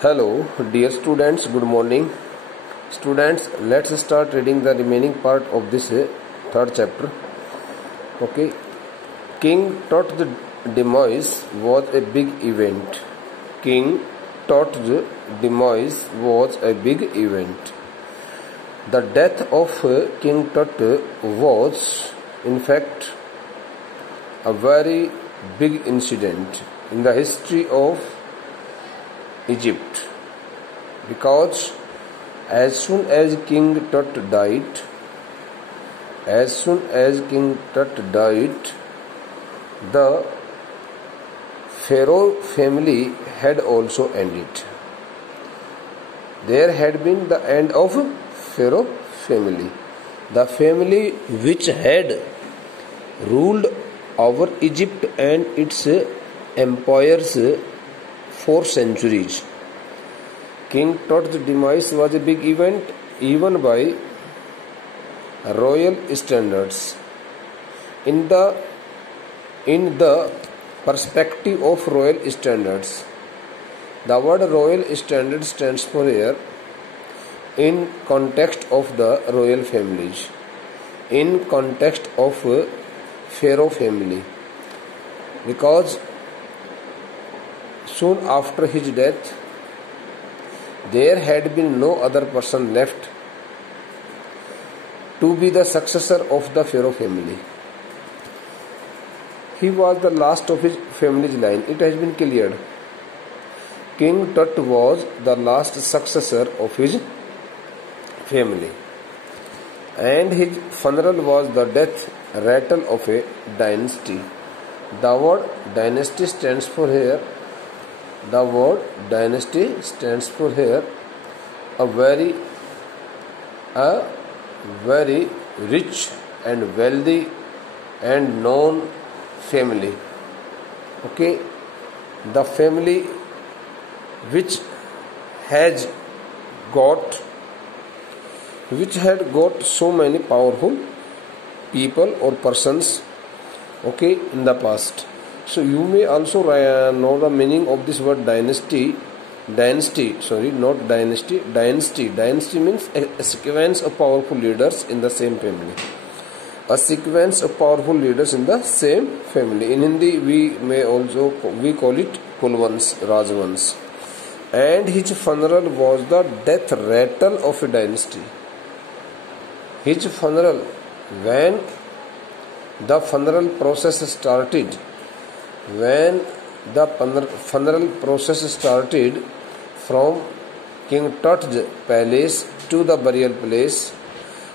Hello, dear students, good morning. Students, let's start reading the remaining part of this third chapter. Okay, King Tut's demise was a big event. King Tut's demise was a big event. The death of King Tut was, in fact, a very big incident in the history of Egypt, because as soon as King Tut died, the Pharaoh family had also ended. There had been the end of Pharaoh family, the family which had ruled over Egypt and its empires for centuries. King Tut's demise was a big event even by royal standards. In the perspective of royal standards, the word royal standard stands for here in context of the royal families, in context of Pharaoh family, because soon after his death, there had been no other person left to be the successor of the Pharaoh family. He was the last of his family's line. It has been cleared. King Tut was the last successor of his family, and his funeral was the death rattle of a dynasty. The word dynasty stands for here a very rich and wealthy and known family. Okay, the family which had got so many powerful people or persons, okay, in the past. So you may also know the meaning of this word dynasty. Dynasty means a sequence of powerful leaders in the same family. A sequence of powerful leaders in the same family. In Hindi we call it Kulvans, Rajvans. And his funeral was the death rattle of a dynasty. His funeral, when the funeral process started, from King Tut's palace to the burial place,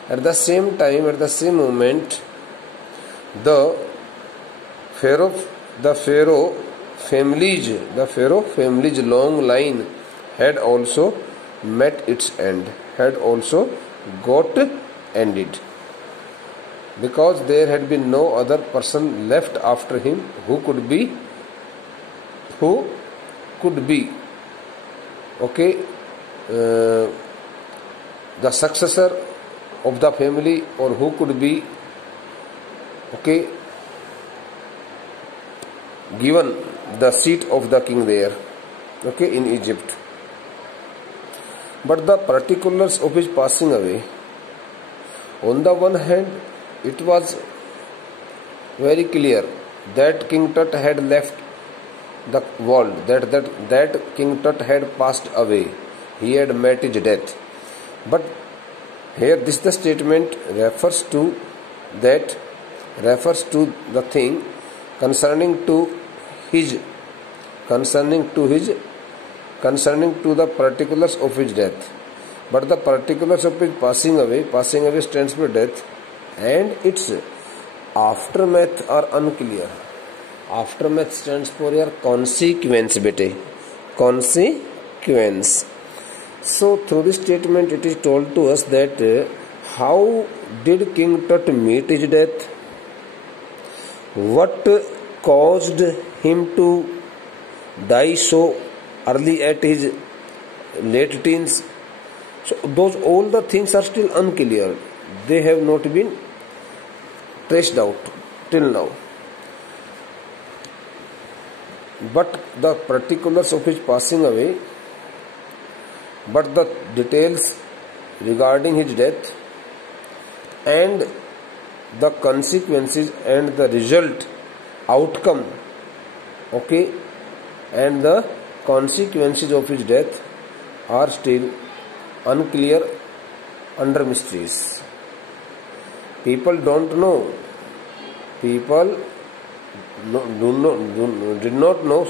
at the same moment, the Pharaoh family's long line had also met its end, had also got ended, because there had been no other person left after him who could be okay, the successor of the family, or who could be okay, given the seat of the king there, okay, in Egypt. But the particulars of his passing away, on the one hand, it was very clear that King Tut had left the world, that King Tut had passed away. He had met his death. But here the statement refers to the thing concerning to the particulars of his death. But the particulars of his passing away stands for death, and its aftermath are unclear. Aftermath stands for your consequence, consequence. So through this statement it is told to us that how did King Tut meet his death, what caused him to die so early at his late teens. So all the things are still unclear. They have not been traced out till now. But the particulars of his passing away but the details regarding his death and the consequences and the result outcome, okay, and the consequences of his death are still unclear, under mysteries. People don't know. People did not know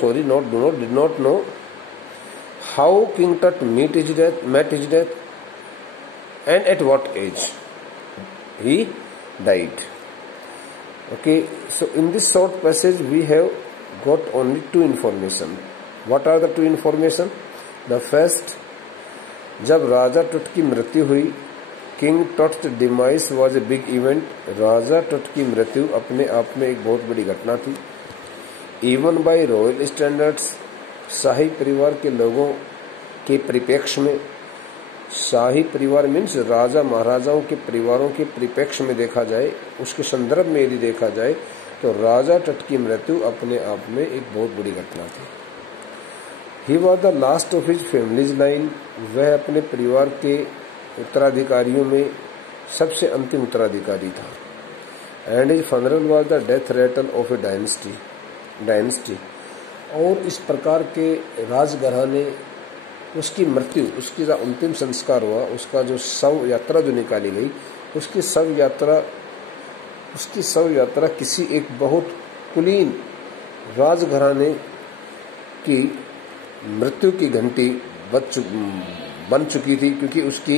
how King Tut met his death, and at what age he died. Okay, so in this short passage we have got only two information. What are the two information? The first, जब राजा Tut की मृत्यु हुई, king Tut's demise was a big event. राजा Tut की मृत्यु अपने आप में एक बहुत बड़ी घटना थी. इवन बाय रॉयल स्टैंडर्ड्स, शाही परिवार के लोगों के परिप्रेक्ष्य में, शाही परिवार मीन्स राजा महाराजाओं के परिवारों के परिप्रेक्ष्य में देखा जाए, उसके संदर्भ में यदि देखा जाए तो राजा टट की मृत्यु अपने आप में एक बहुत बड़ी घटना थी. He was the last of his families line, वह अपने परिवार के उत्तराधिकारियों में सबसे अंतिम उत्तराधिकारी था. And his funeral was the death Ratle of A dynasty, और इस प्रकार के राजघराने, उसकी मृत्यु, उसकी जो अंतिम संस्कार हुआ, उसका जो शव यात्रा जो निकाली गई, उसकी शव यात्रा किसी एक बहुत कुलीन राजघराने की मृत्यु की घंटी बन चुकी थी, क्योंकि उसकी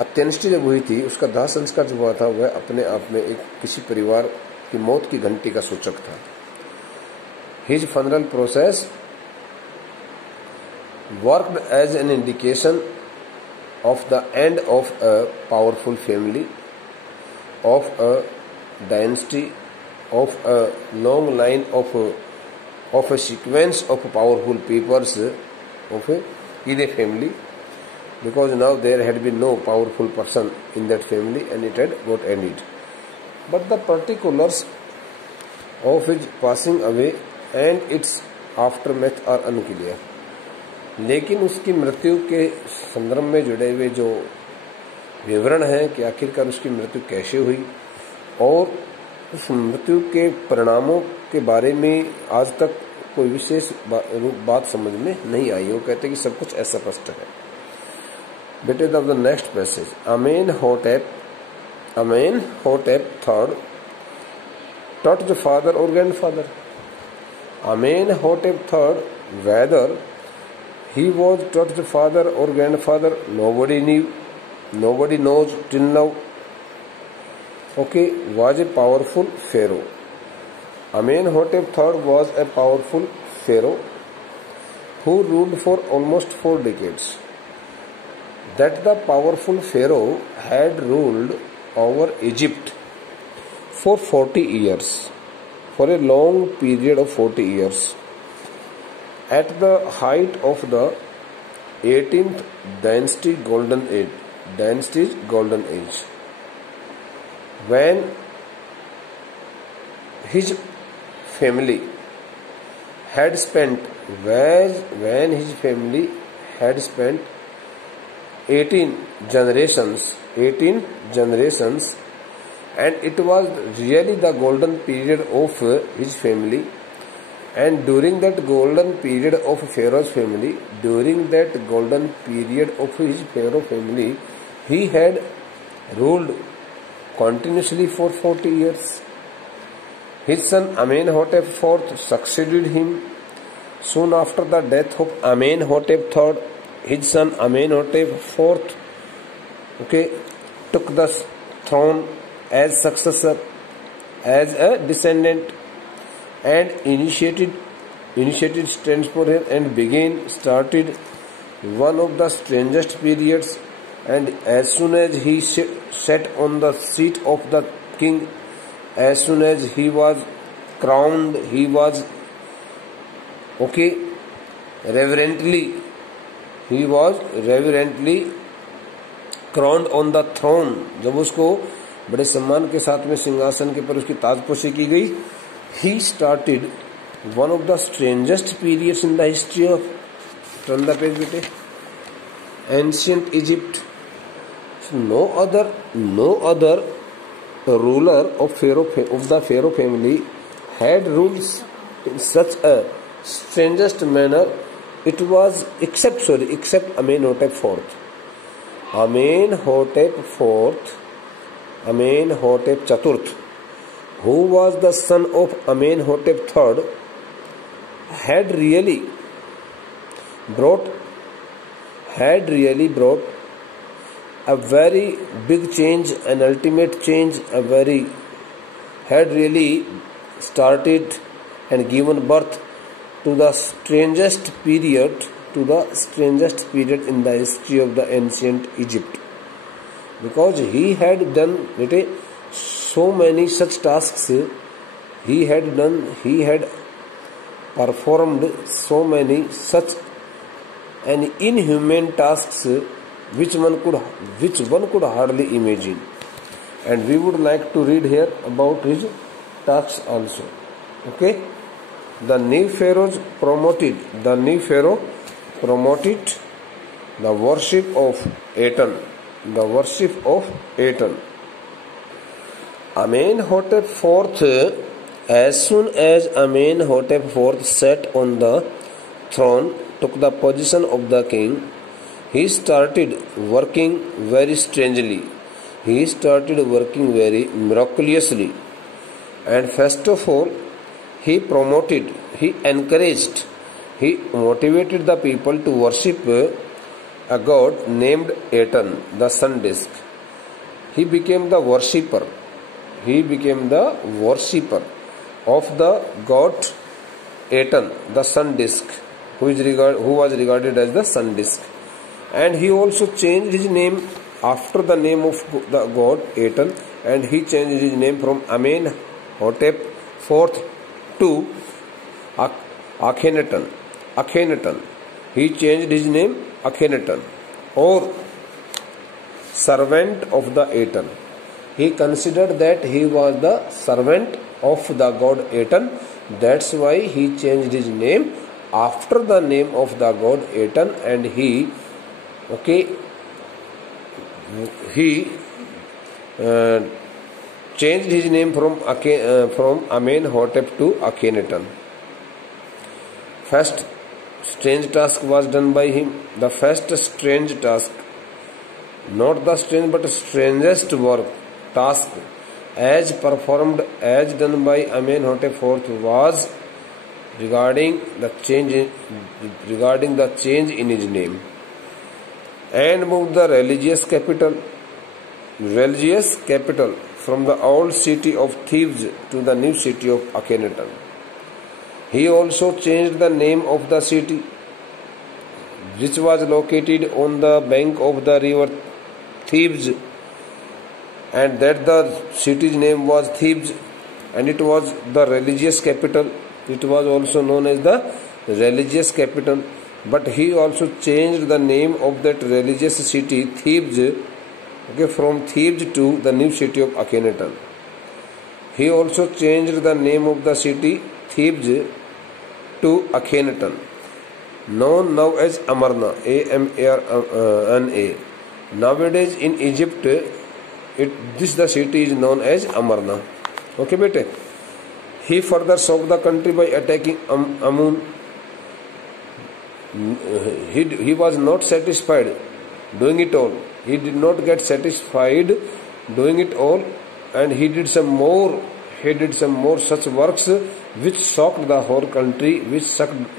अंत्येष्टि जब हुई थी, उसका दाह संस्कार जो हुआ था, वह अपने आप में एक किसी परिवार की मौत की घंटी का सूचक था. His funeral process worked as an indication of the end of a powerful family, of a dynasty, of a long line of a sequence of powerful peoples in a family, because now there had been no powerful person in that family and it had got ended. But the particulars of his passing away and its aftermath are unclear. लेकिन उसकी मृत्यु के संदर्भ में जुड़े हुए जो विवरण है कि आखिरकार उसकी मृत्यु कैसे हुई और उस मृत्यु के परिणामों के बारे में आज तक कोई विशेष बात समझ में नहीं आई. वो कहते कि सब कुछ ऐसा स्पष्ट है. बेटे the next passage, Amenhotep III taught the father or grandfather. Amenhotep III, whether he was taught the father or grandfather, nobody knew, nobody knows till now. Okay, was a powerful pharaoh. Amenhotep III was a powerful pharaoh who ruled for almost 4 decades. That the powerful pharaoh had ruled over Egypt for 40 years, for a long period of 40 years. At the height of the 18th dynasty's golden age, when his family had spent 18 generations, and it was really the golden period of his family. And during that golden period of Pharaoh's family, he had ruled continuously for 40 years. His son Amenhotep IV succeeded him. Soon after the death of Amenhotep III, his son Amenhotep IV, took the throne as successor, as a descendant, and initiated stands for him and started one of the strangest periods. And as soon as he sat on the seat of the king, as soon as he was crowned, he was reverently crowned on the throne. जब उसको बड़े सम्मान के साथ में सिंहासन के पर उसकी ताजपोशी की गई, he started one of the strangest periods in the history of, turn the page बेटे, ancient Egypt. So no other ruler of the Pharaoh family had ruled in such a strangest manner. It was except Amenhotep IV. Amenhotep IV, who was the son of Amenhotep III, had really brought a very big change, an ultimate change, had really started and given birth to the strangest period in the history of the ancient Egypt, because he had done so many such tasks. He had performed so many such and inhuman tasks which one could hardly imagine. And we would like to read here about his tasks also. Okay, the new Pharaoh promoted the worship of Aten. Amenhotep IV. As soon as Amenhotep IV sat on the throne, took the position of the king, he started working very strangely. He started working very miraculously. And first of all, he encouraged, he motivated the people to worship a god named Aten, the sun disk. He became the worshipper of the god Aten, the sun disk, who was regarded as the sun disk. And he also changed his name after the name of the god Aten, and he changed his name from Amenhotep IV to Akhenaten. He changed his name Akhenaten, or servant of the Aten. He considered that he was the servant of the god Aten. That's why he changed his name after the name of the god Aten, and he changed his name from Amenhotep to Akhenaten. First strange task was done by him. The first strange task, not the strange but strangest task as done by Amenhotep IV, was regarding the change in his name, and moved the religious capital from the old city of Thebes to the new city of Akhenaten. He also changed the name of the city, which was located on the bank of the river Thebes, and that the city's name was Thebes, and it was the religious capital. It was also known as the religious capital. But he also changed the name of that religious city, Thebes, from Thebes to the new city of Akhenaten. He also changed the name of the city, Thebes, to Akhenaten, known now as Amarna, Amarna. Nowadays in Egypt, the city is known as Amarna. Okay, bete. He further shocked the country by attacking Amun. He was not satisfied doing it all. He did not get satisfied doing it all, and he did some more such works which shocked the whole country, which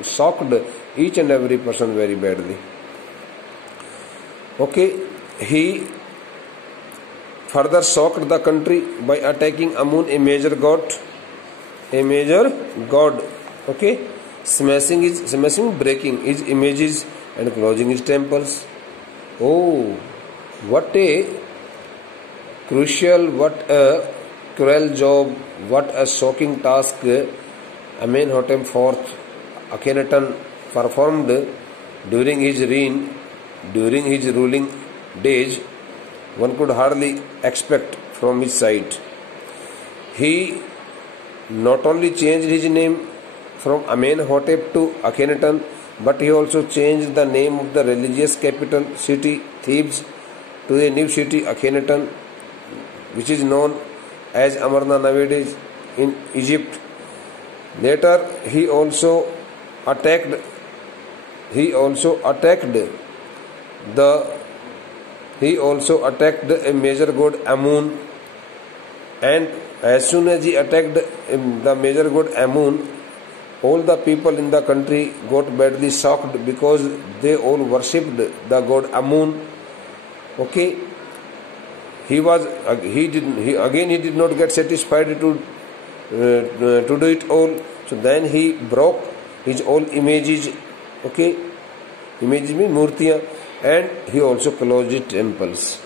shocked each and every person very badly. Okay, he further shocked the country by attacking Amun, a major god. Okay, breaking his images and closing his temples. Oh, what a crucial, what a cruel job, what a shocking task Amenhotep IV Akhenaten performed during his ruling days. One could hardly expect from his side. He not only changed his name from Amenhotep to Akhenaten, but he also changed the name of the religious capital city Thebes to a new city Akhenaten, which is known as Amarna nowadays in Egypt. Later he also attacked a major god Amun, and as soon as he attacked the major god Amun, all the people in the country got badly shocked because they all worshipped the god Amun. Okay, he did not get satisfied to do it all. So then he broke his all images. Okay, images mean murtiyan, and he also closed temples.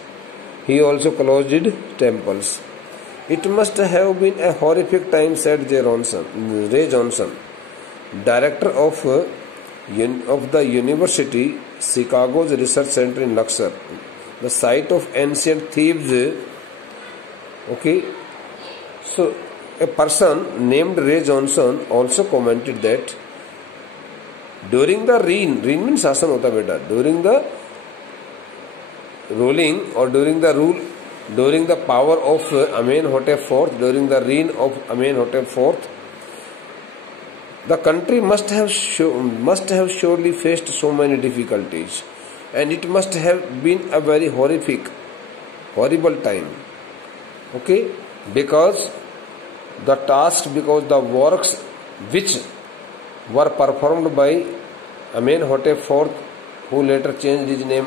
It must have been a horrific time, said Ray Johnson, director of the University Chicago's Research Center in Luxor, the site of ancient Thebes. Okay, so a person named Ray Johnson also commented that during the reign means शासन होता बेटा, during the ruling or during the power of Amenhotep IV, during the reign of Amenhotep IV, the country must have surely faced so many difficulties, and it must have been a very horrible time. Okay, because the works which were performed by Amenhotep IV, who later changed his name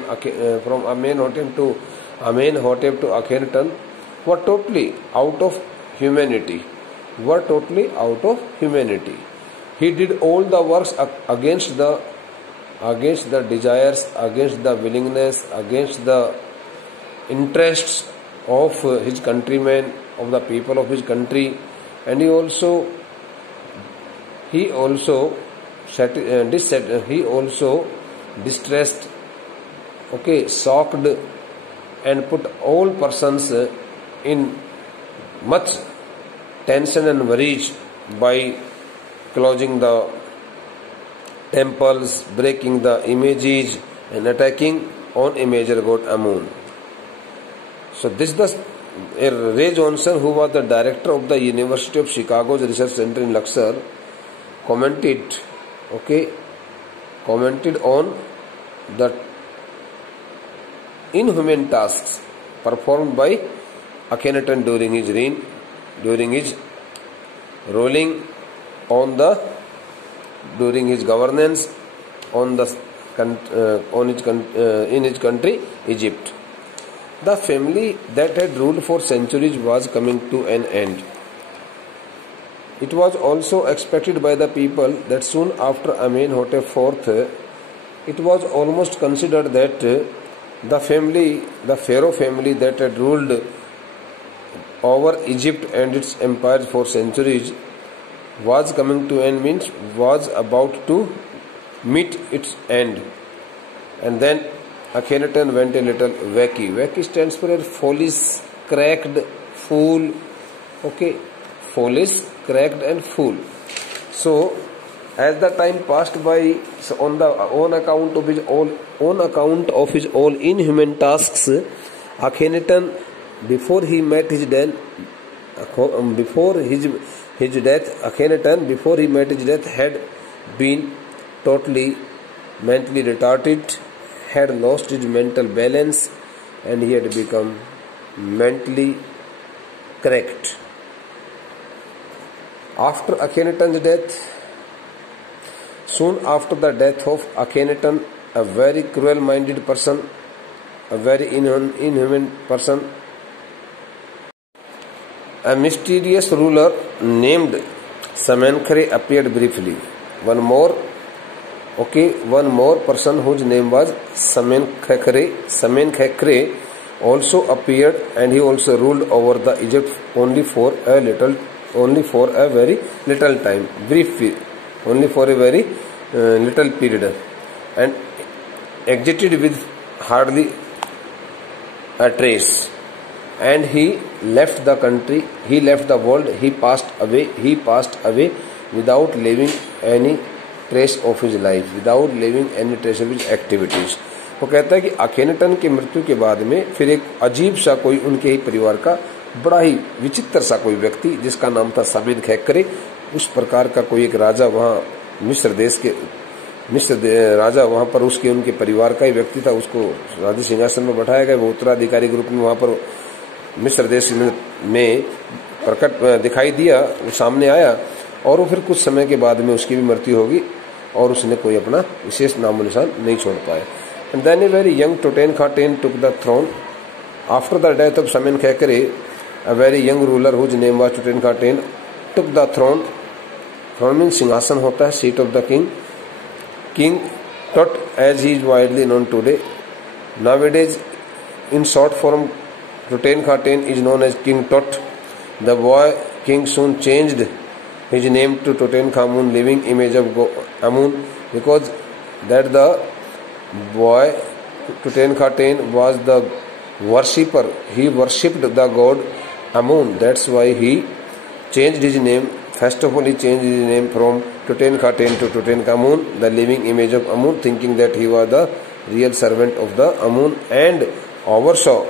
from Amenhotep to Akhenaten, were totally out of humanity. He did all the works against the desires, against the willingness, against the interests of his countrymen, of the people of his country, and he also distressed, shocked, and put all persons in much tension and worries by closing the temples, breaking the images, and attacking on a major god Amun. So this is Ray Johnson, who was the director of the University of Chicago's Research Center in Luxor, commented on the inhuman tasks performed by Akhenaten during his reign, during his ruling during his governance in his country Egypt. The family that had ruled for centuries was coming to an end. It was also expected by the people that soon after Amenhotep IV, it was almost considered that the pharaoh family that had ruled over Egypt and its empires for centuries was coming to end, means was about to meet its end. And then Akhenaten went a little wacky. Wacky stands for a foolish, cracked, fool. Okay, foolish, cracked, and fool. So, as the time passed by, so on account of his all inhuman tasks, Akhenaten, before he met his death, had been totally mentally retarded, had lost his mental balance, and he had become mentally cracked. After Akhenaten's death, soon after the death of Akhenaten, a very cruel-minded person, a very inhuman person, a mysterious ruler named Samenkhare appeared briefly. One more person whose name was Samenkhare also appeared, and he also ruled over the Egypt only for a very little time, only for a very little period, and exited with hardly a trace. And he left the country, he left the world, he passed away without leaving any trace of his life without leaving any trace of his activities. वो कहता है कि अखेनटन की मृत्यु के बाद में फिर एक अजीब सा कोई उनके ही परिवार का बड़ा ही विचित्र सा कोई व्यक्ति जिसका नाम था साबिद खैकरे, उस प्रकार का कोई एक राजा वहाँ मिस्र देश के राजा वहाँ पर उसके उनके परिवार का ही व्यक्ति था, उसको राज सिंहासन में बैठाया गया। वो उत्तराधिकारी के रूप में वहाँ पर मिस्र देश में प्रकट दिखाई दिया, वो सामने आया और वो फिर कुछ समय के बाद में उसकी भी मृत्यु होगी और उसने कोई अपना विशेष नामो निशान नहीं छोड़ पाया। And then a very young Tutankhaten took the throne after the death of Smenkhkare, a very young ruler whose name was Tutankaten took the throne. Throne means सिंहासन होता है, seat of the king. King Tut, as he is widely known today. Nowadays, in short form, Tutankaten is known as King Tut. The boy king soon changed his name to Tutankhamun, living image of Amun, because that the boy Tutankaten was the worshipper. He worshipped the god Amun. That's why he changed his name. First of all, he changed his name from Tutankaten to Tutankhamun, the living image of Amun, thinking that he was the real servant of the Amun and oversaw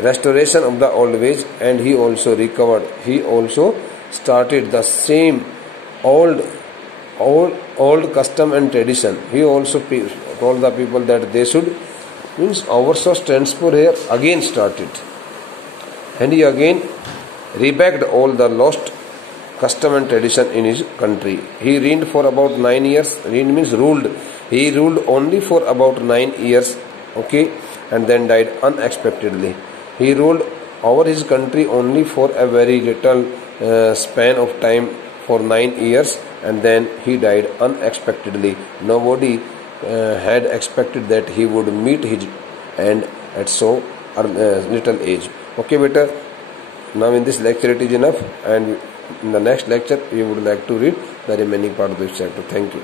restoration of the old ways, and he also recovered. He also started the same old custom and tradition. He also told the people that they should means oversaw stands for here again started, and he again rebacked all the lost custom and tradition in his country. He reigned for about 9 years. Reigned means ruled. He ruled only for about 9 years, okay, and then died unexpectedly. He ruled over his country only for a very little span of time, for 9 years, and then he died unexpectedly. Nobody had expected that he would meet his end at so little age. Okay, beta, now in this lecture it is enough, and in the next lecture we would like to read the remaining part of this chapter. Thank you.